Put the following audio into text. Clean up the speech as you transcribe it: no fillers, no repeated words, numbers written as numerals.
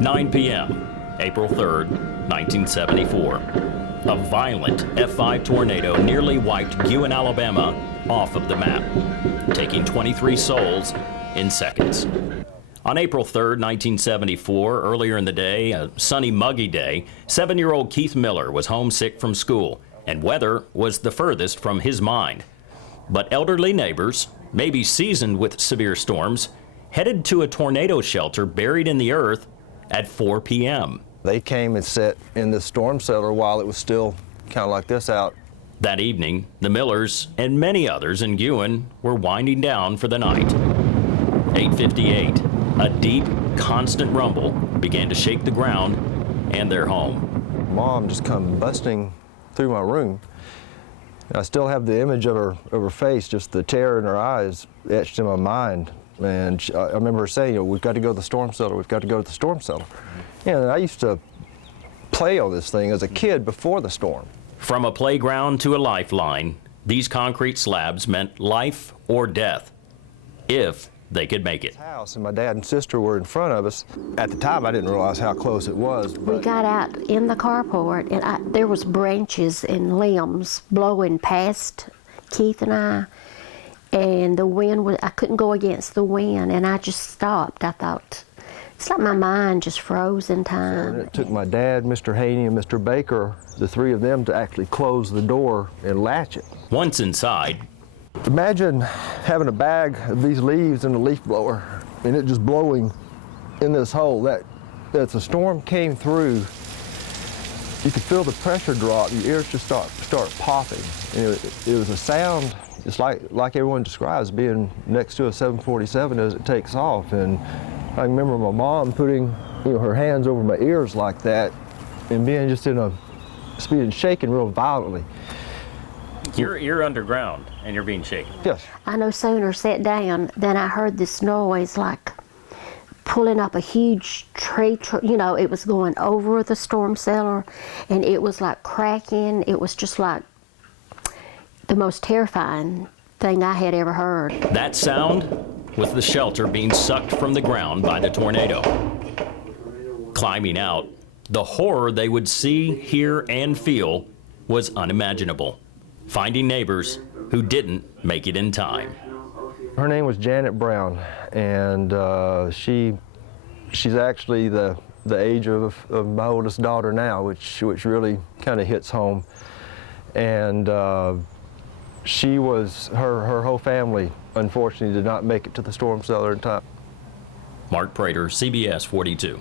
9 p.m., April 3rd, 1974. A violent F5 tornado nearly wiped Guin, Alabama off of the map, taking 23 souls in seconds. On April 3rd, 1974, earlier in the day, a sunny, muggy day, 7-year-old Keith Miller was homesick from school, and weather was the furthest from his mind. But elderly neighbors, maybe seasoned with severe storms, headed to a tornado shelter buried in the earth at 4 p.m. They came and sat in the storm cellar while it was still kind of like this out. That evening, the Millers and many others in Guin were winding down for the night. 8:58, a deep, constant rumble began to shake the ground and their home. Mom just come busting through my room. I still have the image of her face, just the terror in her eyes etched in my mind. And I remember her saying, we've got to go to the storm cellar, we've got to go to the storm cellar. And I used to play on this thing as a kid before the storm. From a playground to a lifeline, these concrete slabs meant life or death, if they could make it. House, and my dad and sister were in front of us. At the time, I didn't realize how close it was. We got out in the carport, and there was branches and limbs blowing past Keith and I, and the wind was, I couldn't go against the wind, and I just stopped. I thought, it's like my mind just froze in time. So it took my dad, Mr. Haney, and Mr. Baker, the three of them, to actually close the door and latch it. Once inside, imagine having a bag of these leaves and a leaf blower, and it just blowing in this hole. As the storm came through, you could feel the pressure drop. Your ears just start popping. And it was a sound, it's like everyone describes being next to a 747 as it takes off. And I remember my mom putting her hands over my ears like that, and being just being shaken real violently. you're underground and you're being shaken. Yes. I no sooner sat down than I heard this noise like pulling up a huge tree, it was going over the storm cellar, and it was like cracking. It was just like the most terrifying thing I had ever heard. That sound was the shelter being sucked from the ground by the tornado. Climbing out, the horror they would see, hear, and feel was unimaginable. Finding neighbors who didn't make it in time. Her name was Janet Brown, and she's actually the age of my oldest daughter now, which really kind of hits home. And her whole family, unfortunately, did not make it to the storm cellar in time. Mark Prater, CBS 42.